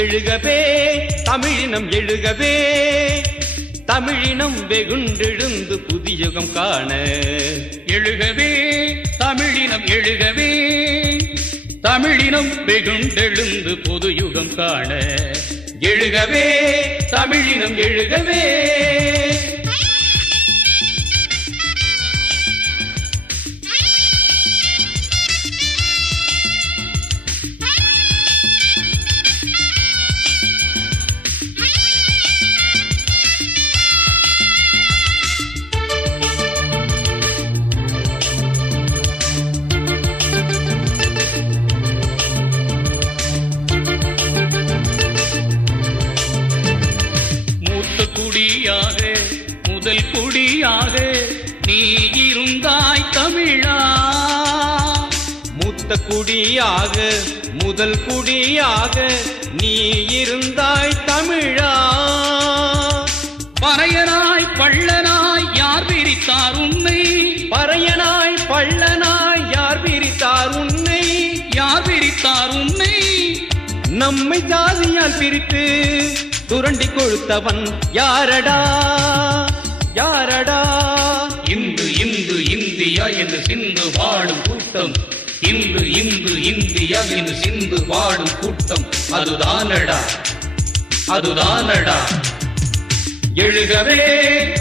எழுகவே தமிழினம் எழுகவே, தமிழினம் வெகுண்டெழுந்து புதியுகம் காண. எழுகவே தமிழினம் எழுகவே, தமிழினம் வெகுண்டெழுந்து புதுயுகம் காண. எழுகவே தமிழினம் எழுகவே. குடியாக முதல் குடியாக நீ இருந்தாய் தமிழா. மூத்த குடியாக முதல் குடியாக நீ இருந்தாய் தமிழா. பறையனாய் பள்ளனாய் யார் பிரித்தார் உன்னை, பறையனாய் பள்ளனாய் யார் பிரித்தார் உன்னை, யார் பிரித்தார் உன்னை. நம்மை ஜாதியால் பிரித்து சுரண்டி கொழுத்தவன் யாரடா யாரடா. இந்து இந்து இந்தியா என்று சிந்து வாடும் கூட்டம், இந்து இந்து இந்தியா என்று சிந்து வாடும் கூட்டம், அதுதானடா அதுதானடா. எழுகவே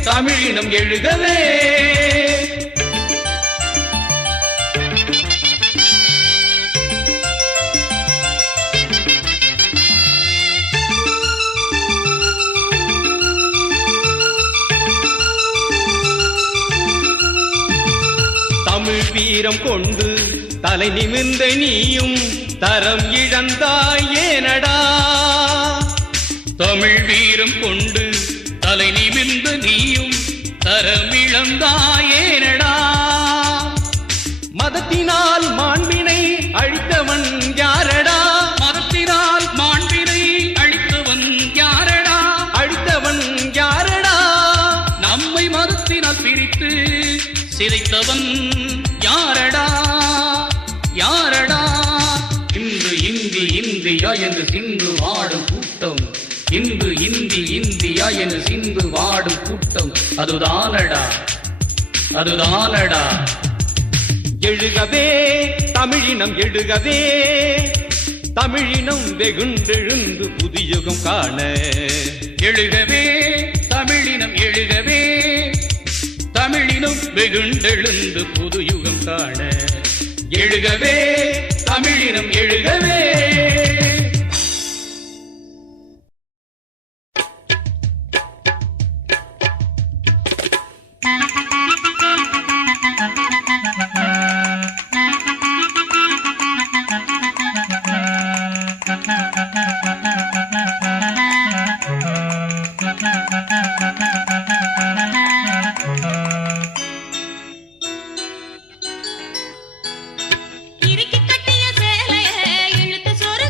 தமிழினம் எழுகவே. தமிழ் வீரம் கொண்டு தலை நிமிர்ந்த நீயும் தரம் இழந்தாய் ஏனடா. தமிழ் வீரம் கொண்டு தலை நிமிர்ந்த நீயும் தரம் இழந்தாயேனடா. மதத்தினால் மாண்பினை அழித்தவன் யாரடா, மதத்தினால் மாண்பினை அழித்தவன் யாரடா, அழித்தவன் யாரடா. நம்மை மதத்தினால் பிரித்து சிதைத்தவன் யாரடா யாரடா. இந்து இந்தி இந்தியா என்று சிந்து வாடும் கூட்டம், இந்து இந்தி இந்தியா என்று சிந்து வாடும் கூட்டம், அதுதானடா அதுதானடா. எழுகவே தமிழினம் எழுகவே, தமிழினம் வெகுண்டெழுந்து புதியுகம் காண. எழுகவே தமிழினம் எழுகவே, தமிழினம் வெகுண்டெழுந்து புதுயுகம் காண. எழுகவே தமிழினம் எழுகவே. இறுக்கி கட்டிய சேலையை இழுத்து சொர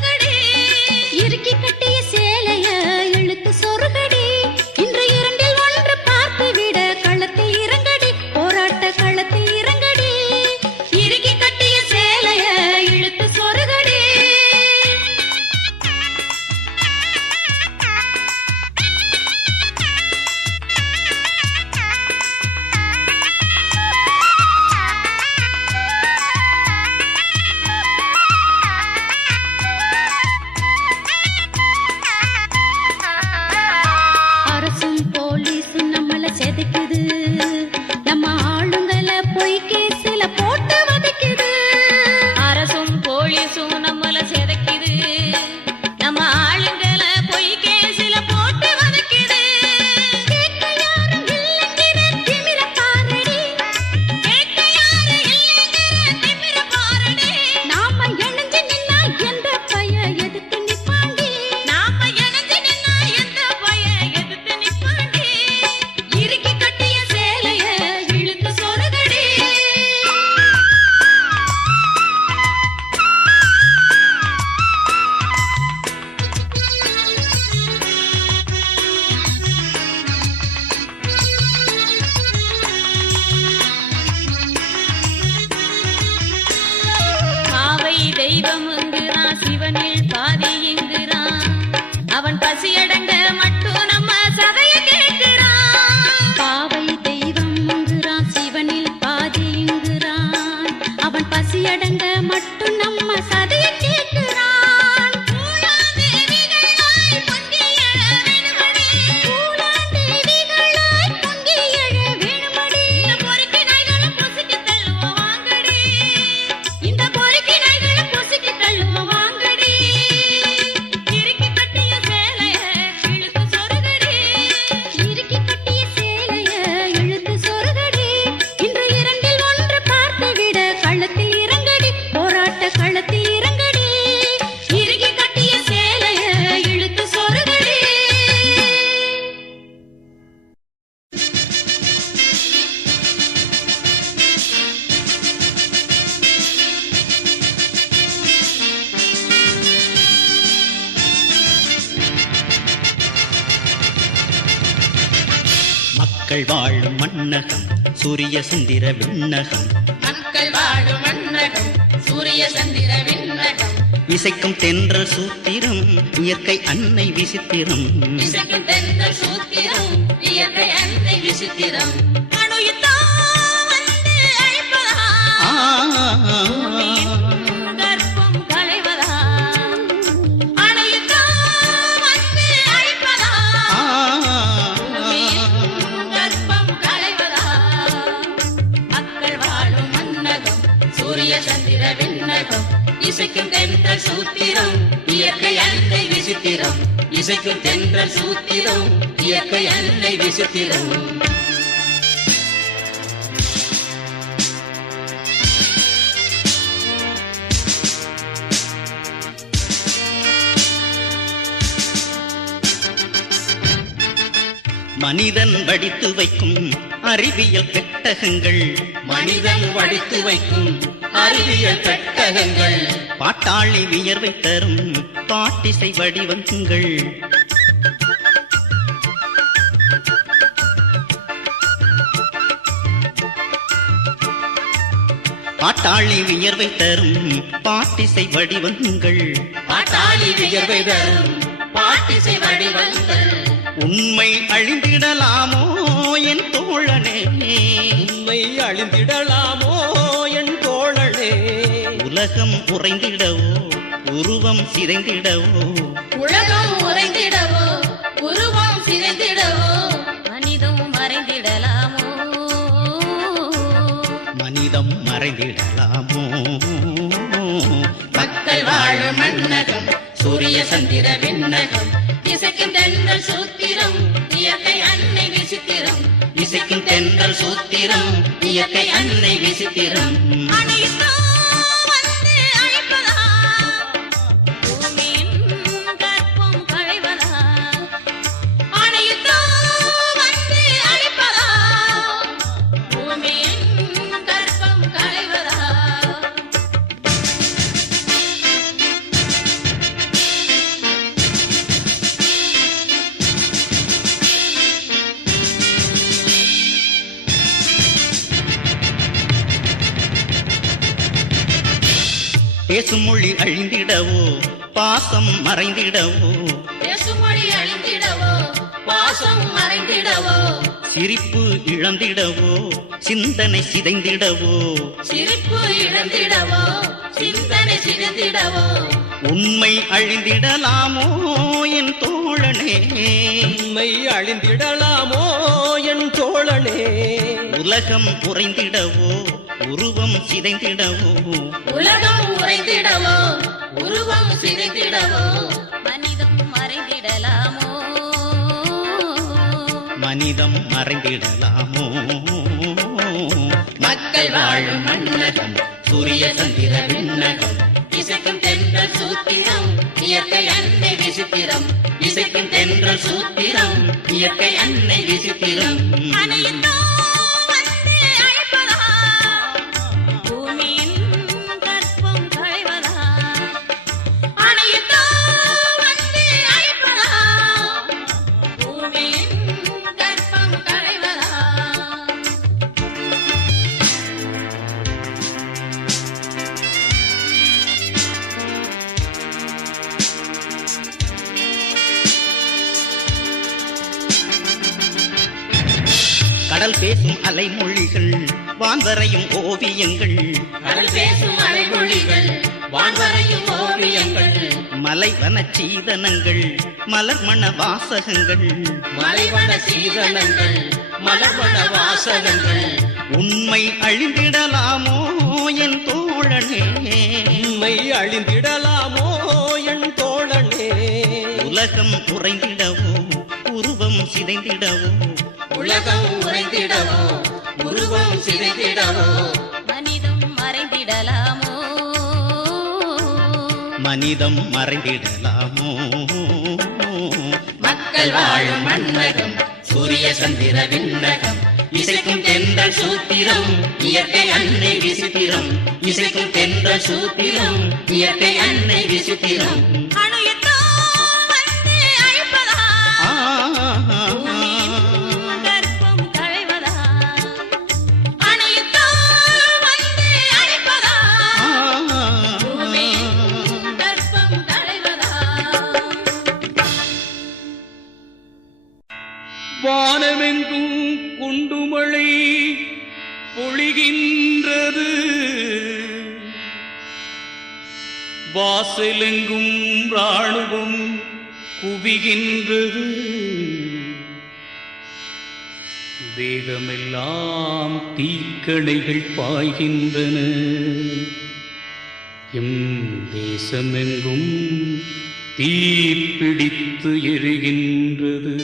பசியடங்க மட்டும் நம்ம சதைய கேட்கிறான். பாவை தெய்வம்ங்கிறான், சிவனில் பாதிங்கிறான். அவன் பசியடங்க மட்டும் நம்ம சதைய கேட்கிறான். பூலாந்தேவிகளாய் பொங்கி எழ வேணுமடி, பூலாந்தேவிகளாய் பொங்கி எழ வேணுமடி. இந்த பொறுக்கி நாய்களை பொசுக்கி தள்ளுவோம் வாங்கடி, இந்த பொறுக்கி நாய்களை பொசுக்கி தள்ளுவோம் வாங்கடி. இறுக்கி கட்டிய சேலைய இழுத்து சொருகடி, இறுக்கி கட்டிய சேலைய இழுத்து சொருகடி. இன்று இரண்டில் ஒன்று பார்த்து விட களத்தில் இறங்கடி, போராட்ட களத்தில் இறங்கடி. இறுக்கி கட்டிய சேலைய இழுத்து சொருகடி. மக்கள் வாழும் மண்ணகம் சூரிய சந்திர விண்ணகம், மக்கள் வாழும் மண்ணகம் சூரிய சந்திர விண்ணகம். இசைக்கும் தென்றல் சூத்திரம் இயற்கை அன்னை விசித்திரம். இசைக்கும் தென்றல் சூத்திரம் இயற்கை அன்னை விசித்திரம். அணுயுத்தம் வந்து அழிப்பதா, கர்ப்பம் களைவதா. அணுயுத்தம் வந்து அழிப்பதா, கர்ப்பம் களைவதா. மக்கள் வாழும் மண்ணகம் சூரிய சந்திர விண்ணகம். இசைக்கும் தென்றல் சூத்திரம் இயற்கை அன்னை விசித்திரம். இசைக்கும் தென்றல் சூத்திரம் இயற்கை அன்னை விசித்திரம். மனிதன் வடித்து வைக்கும் அறிவியல் பெட்டகங்கள், மனிதன் வடித்து வைக்கும் அறிவியல் பெட்டகங்கள். பாட்டாளி வியர்வை தரும் பாட்டிசை வடிவங்கள். பாட்டாளி வியர்வை தரும் பாட்டிசை வடிவங்கள். பாட்டாளி வியர்வை தரும் பாட்டிசை வடிவங்கள். உண்மை அழிந்திடலாமோ என் தோழனே, உண்மை அழிந்திடலாமோ என் தோழனே. உலகம் உறைந்திடவோ உருவம் சிதைந்திடவோ, உலகம் உறைந்திடவோ உருவம் சிதைந்திடவோ. மனிதம் மறைந்திடலாமோ, மனிதம் மறைந்திடலாமோ. மக்கள் வாழும் மண்ணகம் சூரிய சந்திர விண்ணகம். இசைக்கும் தென்றல் சூத்திரம் இயற்கை அன்னை விசித்திரம். இசைக்கும் தென்றல் சூத்திரம் இயற்கை அன்னை விசித்திரம். அணையுத்தம் வந்து அழிப்பதா, பூமியின் கர்ப்பம் களைவதா. அணையுத்தம் வந்து அழிப்பதா, பூமியின் கர்ப்பம் களைவதா. பேசும் மொழி அழிந்திடவோ பாசம் மறைந்திடவோ, பேசுமொழி அழிந்திடவோ பாசம் மறைந்திடவோ. சிரிப்பு இழந்திடவோ சிந்தனை சிதைந்திடவோ, சிரிப்பு இழந்திடவோ சிந்தனை சிதைந்திடவோ. உண்மை அழிந்திடலாமோ என் தோழனே, உண்மை அழிந்திடலாமோ என் தோழனே. உலகம் உறைந்திடவோ உருவம் சிதைந்திடவோ, உலகம் உறைந்திடவோ உருவம் சிதைந்திடவோ. மனிதம் மறைந்திடலாமோ, மனிதம் மறைந்திடலாமோ. மக்கள் வாழும் மண்ணகம் சூரிய சந்திர விண்ணகம். இசைக்கும் தென்றல் சூத்திரம் இயற்கை அன்னை விசித்திரம். இசைக்கும் தென்றல் சூத்திரம் இயற்கை அன்னை விசித்திரம். அணையுத்தம் வந்து அழிப்பதா, பூமியின் கர்ப்பம் களைவதா. அணையுத்தம் வந்து அழிப்பதா, பூமியின் கர்ப்பம் களைவதா. பேசும் அலைமொழிகள் வான்வரையும் ஓவியங்கள் கடல் பேசும் அலைமொழிகள் வான்வரையும் ஓவியங்கள் மலைவன சீதனங்கள் மலர்மண வாசகங்கள் மலைவன சீதனங்கள் மலர்வன வாசகங்கள் உண்மை அழிந்திடலாமோ என் தோழனே உண்மை அழிந்திடலாமோ என் தோழனே உலகம் உறைந்திடவோ உருவம் சிதைந்திடவோ உலகம் உறைந்திடவோ உருவம் சிதைந்திடவோ மனிதம் மறைந்திடலாமோ மனிதம் மறைந்திடலாமோ மக்கள் வாழும் மண்ணகம் சூரிய சந்திர விண்ணகம் இசைக்கும் தென்றல் சூத்திரம் இயற்கை அன்னை விசித்திரம் இசைக்கும் தென்றல் சூத்திரம் இயற்கை அன்னை விசித்திரம் அணு யுத்தம் வந்து அழிப்பதா பூமியின் கர்ப்பம் களைவதா அணு யுத்தம் வந்து அழிப்பதா பூமியின் கர்ப்பம் களைவதா வானமெங்கும் குண்டுமழை பொழிகின்றது வாசலெங்கும் ராணுவம் குவிகின்றது தேகமெல்லாம் தீக்கணைகள் பாய்கின்றன எம் தேசமெங்கும் தீப்பிடித்து எரிகின்றது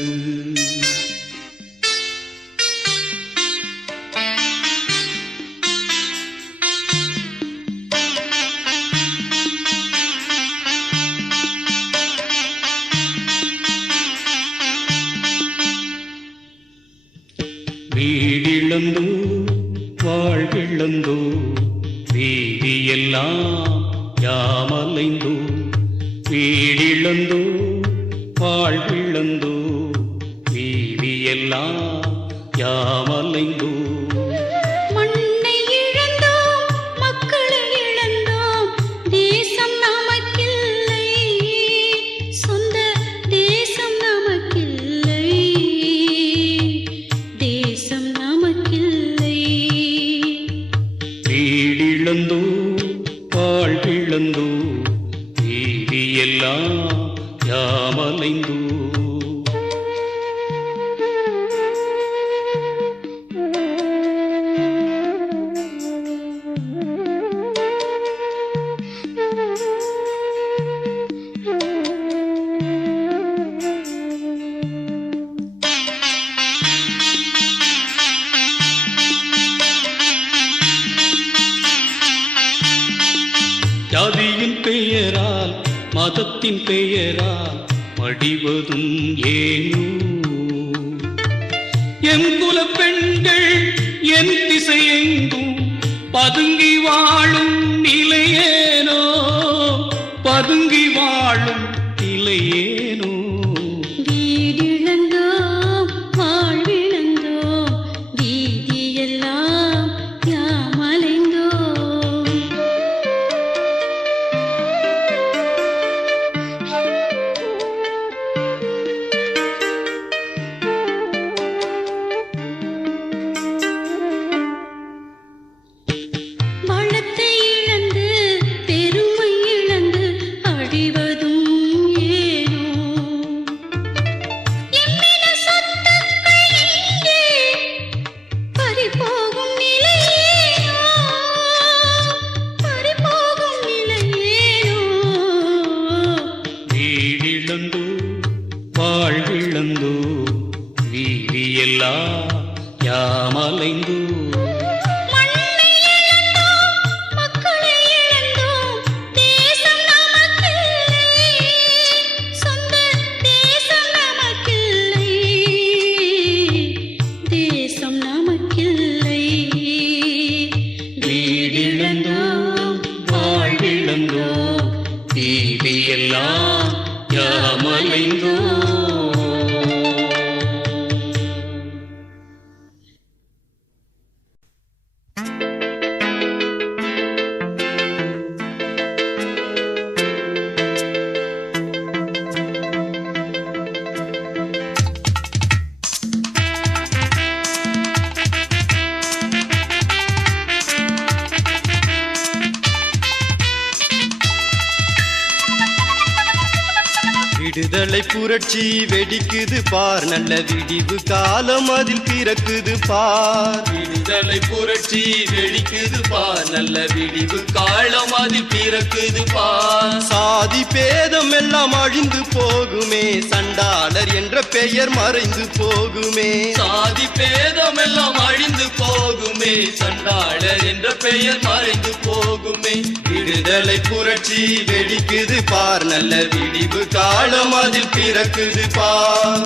வீடிழந்தோ வாழ்விழந்தோ வீதியெல்லாம் யாமலைந்தோ வீடிழந்தோ வாழ்விழந்தோ வீதியெல்லாம் யாமலைந்தோ மண்ணை இழந்தோம் மக்களை இழந்தோம் தேசம் நமக்கில்லை சொந்த தேசம் நமக்கில்லை தேசம் நமக்கில்லை வீடிழந்தோ வாழ்விழந்தோ வீதியெல்லாம் யாமலைந்தோ ஜாதியின் பெயரால் மதத்தின் பெயரால் மடிவதும் ஏனோ எம் குல பெண்கள் என் திசையெங்கும் பதுங்கி வாழும் நிலையேனோ பதுங்கி வாழும் நிலையேனோ வீடிழந்தோம் வாழ்விழந்தோம் வீதியெல்லாம் யாமலைந்தோம் வள விடுதலை புரட்சி வெடிக்குது பார், நல்ல விடிவு காலம் அதில் பிறக்குது பார். விடுதலை புரட்சி வெடிக்குது பார், நல்ல விடிவு காலம் அதில் பிறக்குது பார். சாதி பேதம் எல்லாம் அழிந்து போகுமே, சண்டாளர் என்ற பெயர் மறைந்து போகுமே. சாதி பேதம் எல்லாம் அழிந்து போகுமே, சண்டாளர் என்ற பெயர் மறைந்து போகுமே. விடுதலை புரட்சி வெடிக்குது பார், நல்ல விடிவு காலம் அதில் பிறக்குது பார்.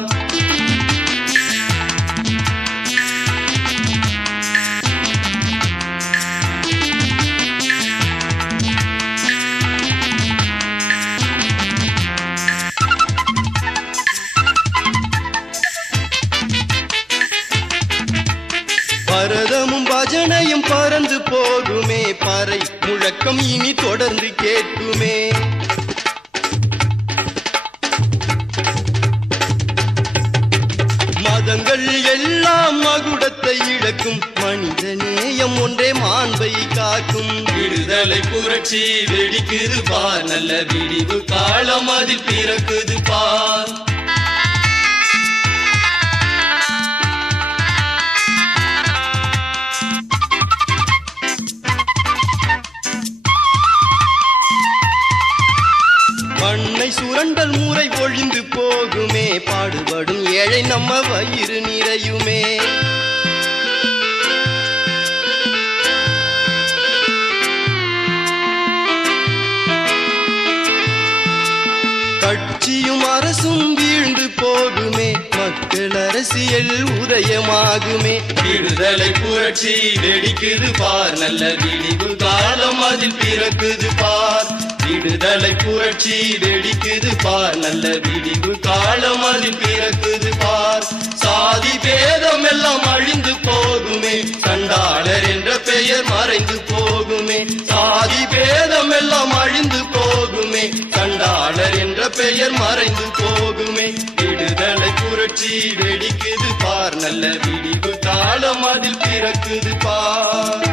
பரதமும் பஜனையும் பறந்து போகுமே, பறை முழக்கம் இனி தொடர்ந்து கேட்குமே. மதங்கள் எல்லாம் மகுடத்தை இழக்கும், மனித நேயம் ஒன்றே மாண்பை காக்கும். விடுதலை புரட்சி வெடிக்குது பார், நல்ல விடிவு காலம் அதில் பிறக்குது பார். பண்ணை சுரண்டல் முறை ஒழிந்து போகுமே, பாடுபடும் ஏழை நம்ம வயிறு நிறையுமே. கட்சியும் அரசும் வீழ்ந்து போகுமே, மக்கள் அரசியல் உதயமாகுமே. விடுதலை புரட்சி வெடிக்குது பார், நல்ல விடிவு காலம் அதில் பிறக்குது பார். விடுதலை புரட்சி வெடிக்குது பார், நல்ல விடிவு காலம் அதில் பிறக்குது பார். சாதி பேதம் எல்லாம் அழிந்து போகுமே, சண்டாளர் என்ற பெயர் மறைந்து போகுமே. சாதி பேதம் எல்லாம் அழிந்து போகுமே, சண்டாளர் என்ற பெயர் மறைந்து போகுமே. விடுதலை புரட்சி வெடிக்குது பார், நல்ல விடிவு காலம் அதில் பிறக்குது பார்.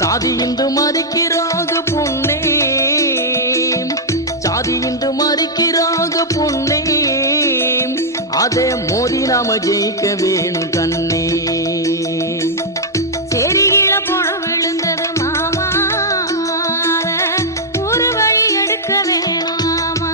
சாதி இன்று மறிக்கிறாக பொன்னே, சாதி இன்று மறிக்கிறாக பொன்னே, அதே மோதி நாம ஜெயிக்க வேணும் கண்ணே. செரியில பணம் விழுந்தது மாமா, ஒரு வழி எடுக்க வேணாமா.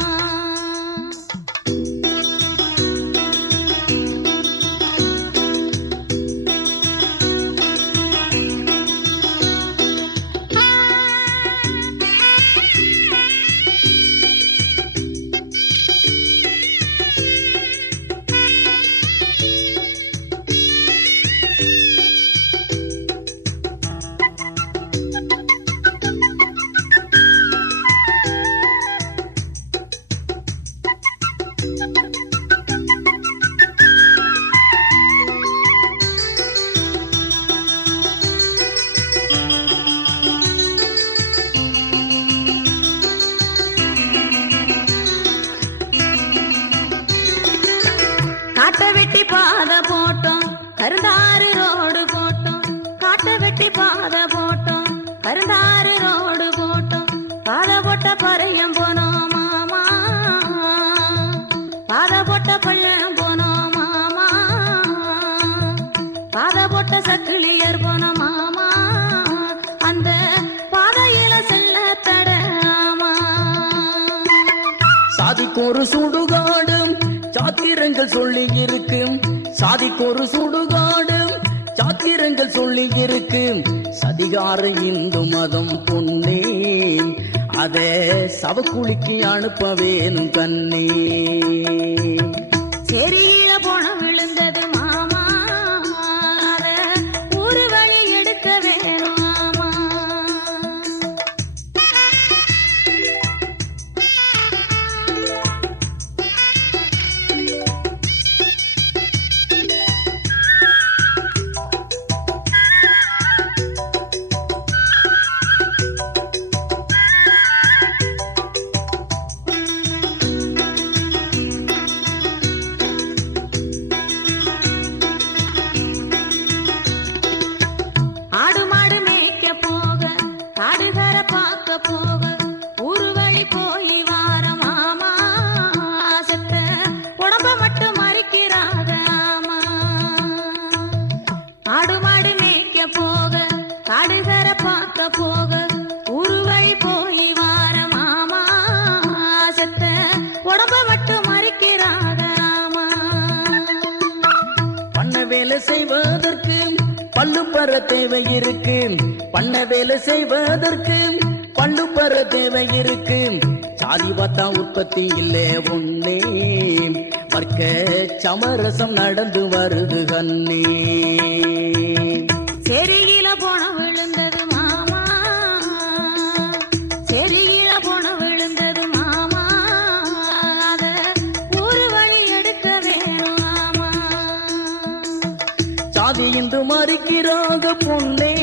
காட்ட வெட்டி பாத போட்டோம், கருந்தாறு ரோடு போட்டோம். காட்ட வெட்டி பாத போட்டோம், கருந்தாறு ரோடு போட்டோம். பாத போட்ட பறையம் போனோம் மாமா, பாத போட்ட பள்ளம் போனோம் மாமா, பாத போட்ட சக்கிலியர் போனோம் மாமா. அந்த பாதையில செல்ல தடாமா. சாதிக்கு ஒரு சுடுகாடும் சாத்திரங்கள் சொல்லி இருக்கு, சாதிக்கு ஒரு சுடுகாடு சாத்திரங்கள் சொல்லி இருக்கு. சதிகார இந்து மதம் பொன்னே, அதே சவக்குழிக்கு அனுப்ப வேணும் கண்ணே. செரியில பணம் விழுந்தது மாமா, ஒரு வழி எடுக்க வேணாமா. வேலை செய்வதற்கு பல்லு பர தேவை இருக்கு. பண்ண வேலை செய்வதற்கு பல்லு பர தேவை இருக்கு. சாதி பார்த்தா உற்பத்தி இல்லே ஒன்னே, வர்க்க சமரசம் நடந்து வருது கண்ணே. செருகில போன விழுந்தது மாமா, செருகில போன விழுந்தது மாமா, அத ஒரு வழி எடுக்க வேணும் மாமா. சாதி இந்து மறுக்கிறாக பொன்னே,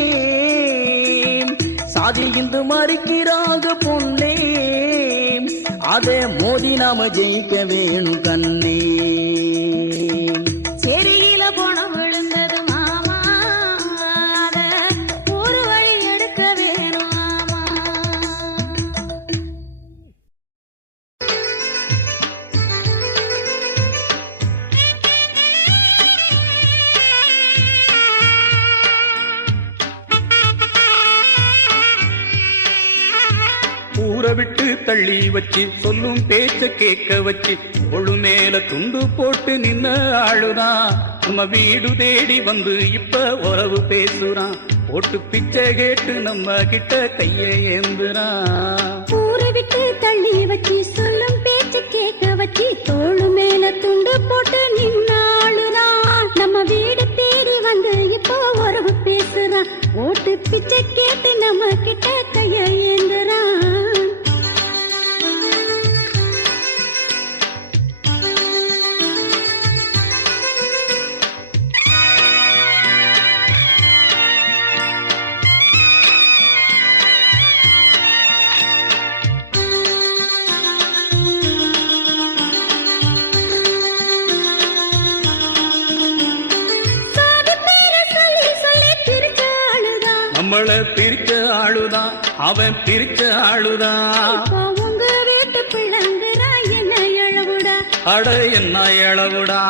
சாதி இந்து மறுக்கிறாக பொன்னே, அதே மோதி நாம ஜெயிக்க வேணும் கண்ணே. செருகில போன விழுந்தது மாமா, அத ஒரு வழி எடுக்க வேணும் மாமா. ஊரை விட்டு தள்ளி வச்சு சொல்லும் பேச்ச கேட்க வச்சு ஒழு மேல துண்டு போட்டு நின்ன ஆளுதான் நம்ம வீடு தேடி வந்து இப்ப உறவு பேசுறான். போட்டு பிச்சை கேட்டு நம்ம கிட்ட கைய ஏந்துறான். ஊரை விட்டு தள்ளி வச்சு சொல்லும் பேச்சு கேட்க வச்சு தோளு மேல துண்டு போட்டு நின்னாளுதான் நம்ம வீடு தேடி வந்து இப்போ உறவு பேசுறான். ஓட்டு பிச்சை கேட்டு நம்ம கிட்ட கைய ஏந்துறான். நம்மள பிரிச்ச ஆளுதான் அவன் பிரிச்ச ஆளுதான். உங்க வீட்டு பிள்ளைங்கிறா என்ன எழவுடா, அட என்ன எழவுடா,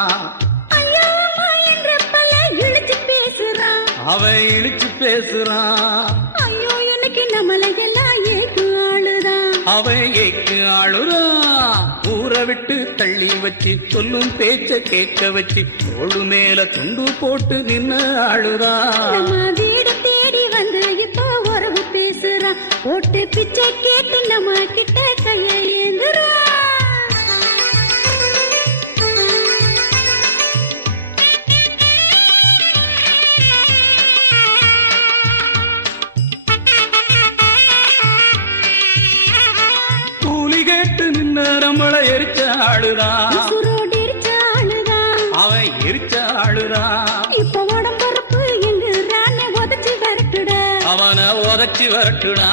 ஐயோ அம்மா என்ற பல்ல இழுச்சு பேசுறான். அவன் இழிச்சு பேசுறான். ஐயோ இன்னைக்கு நம்மளை எல்லாம் ஏக்கு ஆளுதான். அவன் ஏக்கு ஆளுறான். ஊரை விட்டு தள்ளி வச்சு சொல்லும் பேச்ச கேட்க வச்சு தோளு மேல துண்டு போட்டு நின்ன ஆளுறான். நம்ம வீடு தேடி வந்து இப்போ உறவு பேசுறான். ஓட்டு பிச்சை கேட்டு நம்ம கிட்ட கைய ஏந்துறான். கூலி கேட்டு நின்ன நம்மள எரிச்ச ஆளுதான். உசுரோடு எரிச்ச ஆளுதான். அவன் எரிச்ச ஆளுதான். இப்போ உடம்புறப்பு எங்குறான்னு உதச்சு வரட்டுடா. அவனை உதச்சி வரட்டுடா.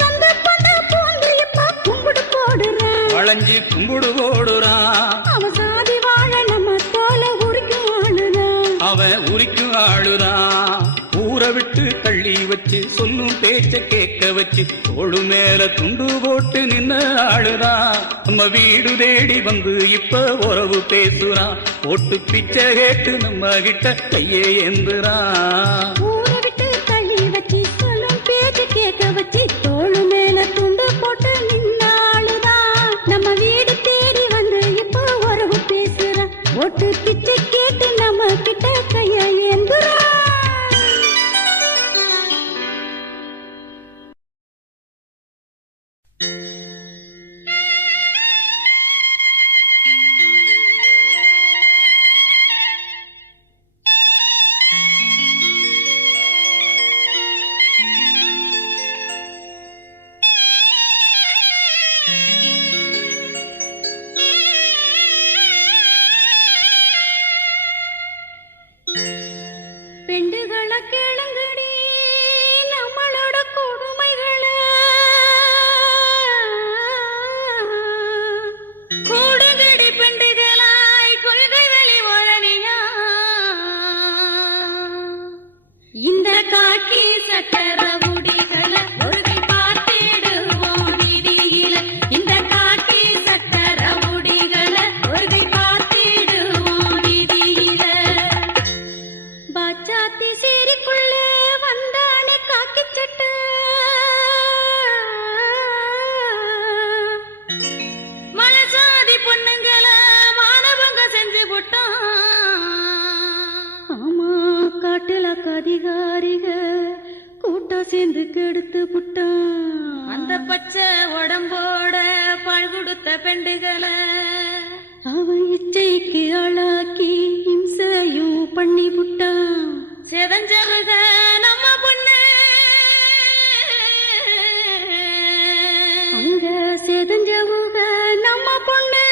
சந்த பண்ண போந்து இப்போ கும்பிடு போடுறான். வளைஞ்சி கும்பிடு போடுறான். அவன் சாதி வாழ நம்ம தோலை உரிக்கும் ஆளுதான். அவன் உரிக்கும் ஆளுதான். ஊரை விட்டு தள்ளி வச்சு சொல்லும் பேச்ச கேட்க வச்சு தோளு மேல துண்டு போட்டு நின்ன ஆளுதான். நம்ம வீடு தேடி வந்து இப்ப உறவு பேசுறான். போட்டு பிச்சை கேட்டு நம்ம கிட்ட கையே ஏந்துறான். ஊரை விட்டு தள்ளி வச்சு சொல்லும் பேச்சு கேட்க வச்சு தோளு மேல துண்டு போட்டு நின்னாளுதான். நம்ம வீடு தேடி வந்து இப்போ உறவு பேசுறான். ஓட்டு பிச்சை கேட்டு நம்ம கிட்ட கைய ஏந்துறான். எடுத்து புட்டான். அந்த பச்சை உடம்போட பால் கொடுத்த பெண்டுகளை அவன் இச்சைக்கு ஆளாக்கி இம்சையும் பண்ணி புட்டான். செவஞ்சவக நம்ம பொண்ணு அங்க செதஞ்சவுக நம்ம பொண்ணு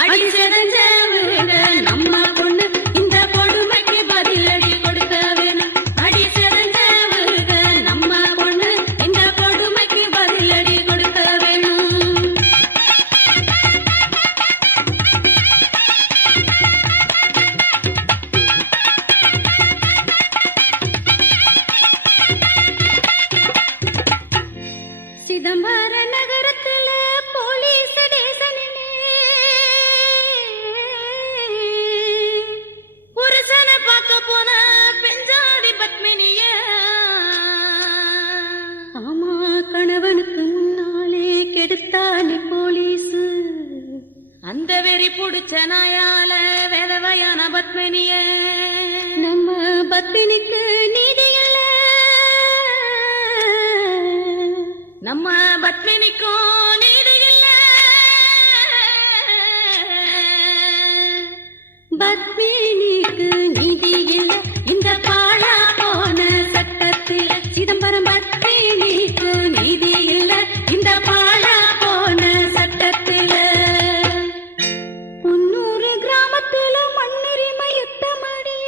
அடி செதஞ்சவுக நம்ம பொண்ணு இந்த கொடுமைக்கு பதிலடி கொடுக்க வேணும். அடி செதஞ்சவுக நம்ம பொண்ணு இந்த கொடுமைக்கு பதிலடி கொடுக்க வேணும். சிதம்பர நகரத்துல போலீஸ் ஸ்டேஷனிலே புருஷனை பார்க்க போன பெஞ்சாதி பத்மினிய ஆமா கணவனுக்கு முன்னாலே கெடுத்தானே போலீஸ். அந்த வெறி புடிச்ச நாயால வேதவையான பத்மினிய நம்ம பத்மினிக்கு நீதியல நம்ம பத்மினிக்கும் நீதி இல்ல. பத்மினிக்கு நீதி இல்ல இந்த பாழா போன சட்டத்தில். சிதம்பரம் பத்மினிக்கு நீதி இல்ல இந்த பாழா போன சட்டத்தில். 300 கிராமத்துல மண்ணுரிமை யுத்தமடி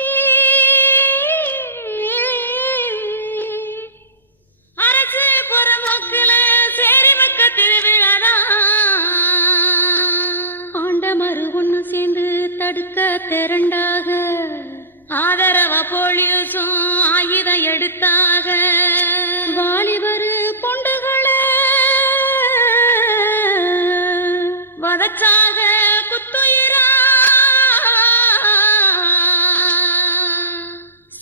அரசு புறமோக்குல சேரி மக்க திருவிழாதான். ஆண்டமரு ஒண்ணு சேர்ந்து தடுக்க திரண்டாக ஆதரவ போலீசும் ஆயுதம் எடுத்தாக. வாலிபரு பொண்டுகளை வதச்சாக குத்துயிரா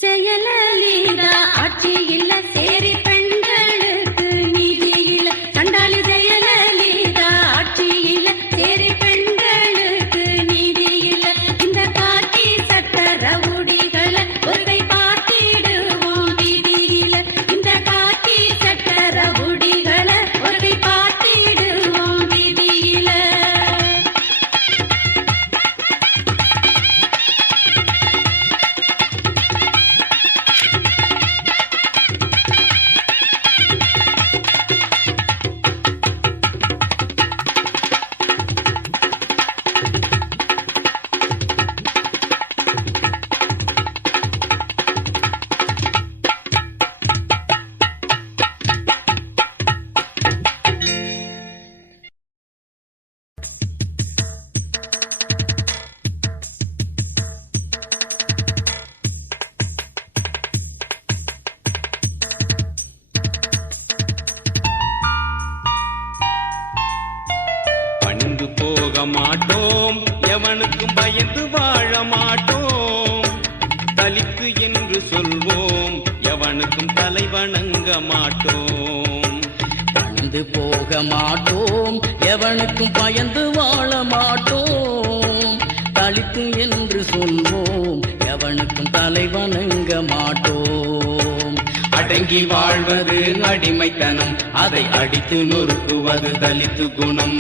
செயலலிதா ஆட்சி இல்ல சேரி பெண்களுக்கு நீதி இல்ல. கண்டாலி செயலலிதா ஆட்சி இல்ல சேரி பெண்களுக்கு நீதி இல்ல. இந்த காக்கி சட்ட ரவுடிகளை ஒரு கை பார்த்திடுவோம் வீதி இல்ல. இந்த காக்கி சட்ட ரவுடிகளை ஒரு கை பார்த்திடுவோம் வீதி இல்ல. பணிந்து போக மாட்டோம் எவனுக்கும் பயந்து வாழ மாட்டோம். தலித்து என்று சொல்வோம் எவனுக்கும் தலை வணங்க மாட்டோம். பணிந்து போக மாட்டோம் எவனுக்கும் பயந்து வாழ மாட்டோம். தலித்து என்று சொல்வோம் எவனுக்கும் தலை வணங்க மாட்டோம். அடங்கி வாழ்வது அடிமைத்தனம், அதை அடித்து நொறுக்குவது தலித்து குணம்.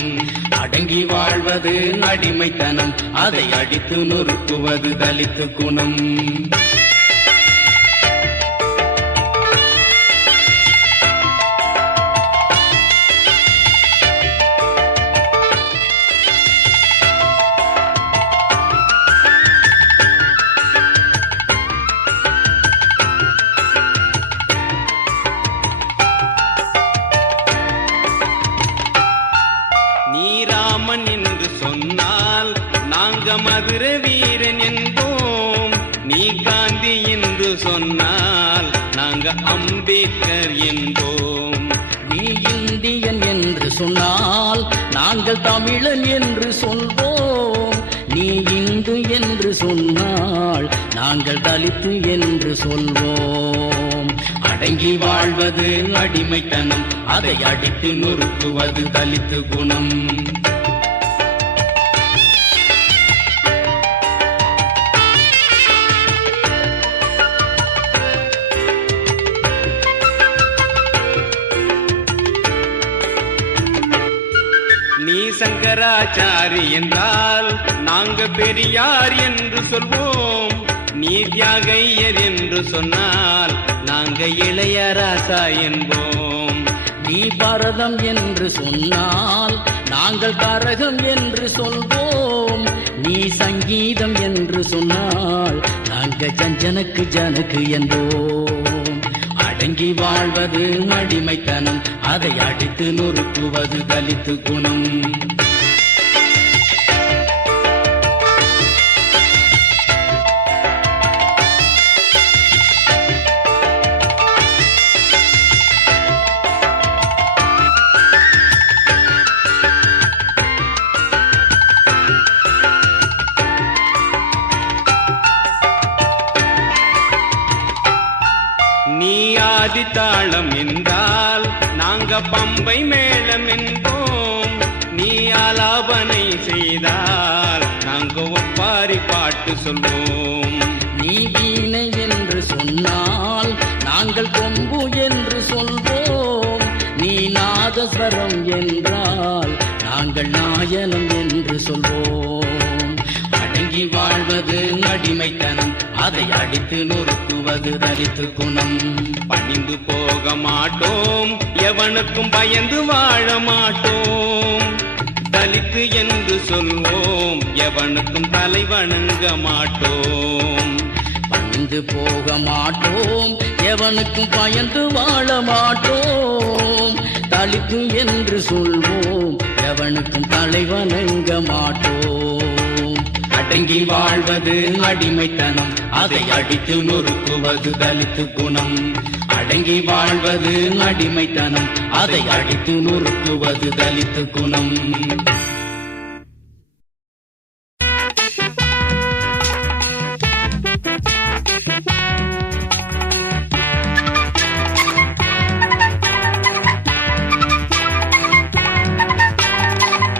அடங்கி வாழ்வது அடிமைத்தனம், அதை அடித்து நொறுக்குவது தலித்து குணம். நீ ராமன் என்று சொன்னால் நாங்க மதுரை வீரன் என்போம். நீ காந்தி என்று சொன்னால் நாங்க அம்பேத்கர் என்போம். நீ இந்தியன் என்று சொன்னால் நாங்கள் தமிழன் என்று சொல்வோம். நீ இந்து என்று சொன்னால் நாங்கள் தலித்து என்று சொல்வோம். அடங்கி வாழ்வது அடிமைத்தனம், அதை அடித்து நொறுக்குவது தலித்து குணம். கலாச்சாரி என்றால் நாங்க பெரியார் என்று சொல்வோம். நீ தியாகையர் என்று சொன்னால் நாங்க இளையராசா என்போம். நீ பரதம் என்று சொன்னால் நாங்கள் கரகம் என்று சொல்வோம். நீ சங்கீதம் என்று சொன்னால் நாங்கள் ஜஞ்சனுக்கு ஜனக்கு என்போம். அடங்கி வாழ்வது அடிமைத்தனம், அதை அடித்து நொறுக்குவது தலித்து குணம். நீ ஆதித்தாளம் என்றால் நாங்க பம்பை மேளம் என்போம். நீ ஆலாபனை செய்தால் நாங்க ஒப்பாரி பாட்டு சொல்வோம். நீ வீணை என்று சொன்னால் நாங்கள் கொம்பு என்று சொல்வோம். நீ நாதஸ்வரம் என்றால் நாங்கள் நாயனம் என்று சொல்வோம். அடங்கி வாழ்வது அடிமைத்தனம், அதை அடித்து நொறுக்குவது தலித்து குணம். பணிந்து போக மாட்டோம், எவனுக்கும் பயந்து வாழ மாட்டோம். தலித்து என்று சொல்வோம், எவனுக்கும் தலை வணங்க மாட்டோம். பணிந்து போக மாட்டோம், எவனுக்கும் பயந்து வாழ மாட்டோம். தலித்து என்று சொல்வோம், எவனுக்கும் தலை வணங்க மாட்டோம். அடங்கி வாழ்வது அடிமைத்தனம், அதை அடித்து நொறுக்குவது தலித்து குணம். அடங்கி வாழ்வது அடிமைத்தனம், அதை அடித்து நொறுக்குவது தலித்து குணம்.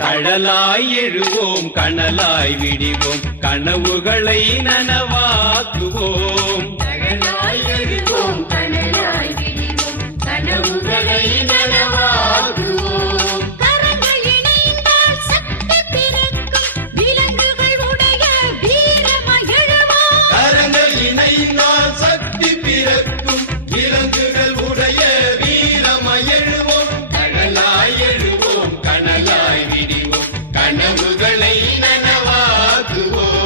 கடலாய் எழுவோம், கனலாய் விடிவோம், கனவுகளை நனவாக்குவோம். கடலாய் எழுவோம், கனலாய் விடிவோம், கனவுகளை நனவாக்குவோம். கரங்கள் இணைந்தால் சக்தி பிறக்கும், விலங்குகள் உடைய வீரமாய் எழுவோம். கரங்கள் இணைந்தால் சக்தி பிறக்கும், விலங்குகள் உடைய வீரமாய் எழுவோம். கடலாய் எழுவோம், கனலாய் விடிவோம், கனவுகளை நனவாக்குவோம்.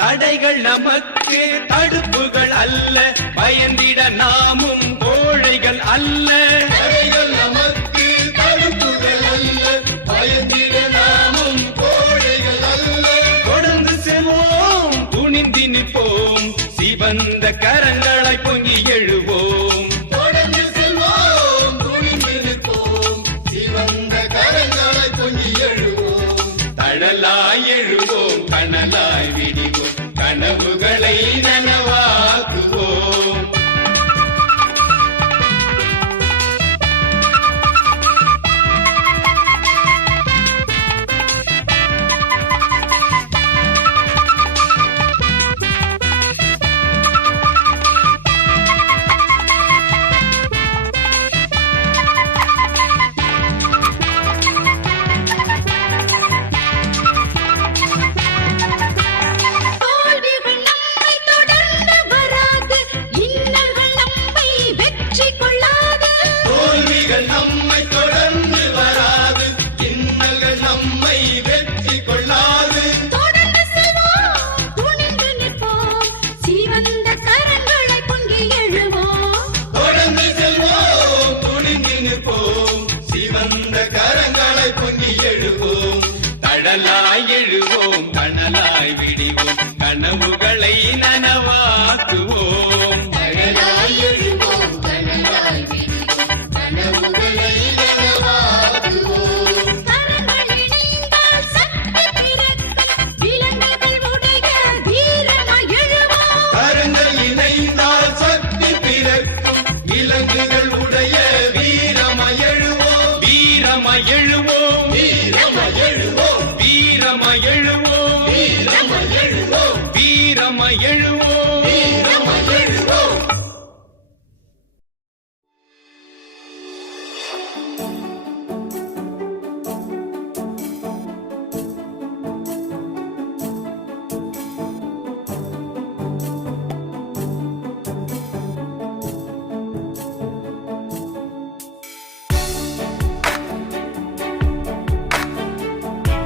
தடைகள் நமக்கு தடுப்புகள் அல்ல, பயந்திட நாமும் கோழைகள் அல்ல. தடைகள் நமக்கு தடுப்புகள் அல்ல, பயந்திட நாமும் கோழைகள் அல்ல. தொடர்ந்து செல்வோம், துணிந்து நிற்போம், சிவந்த கரங்களை பொங்கி எழு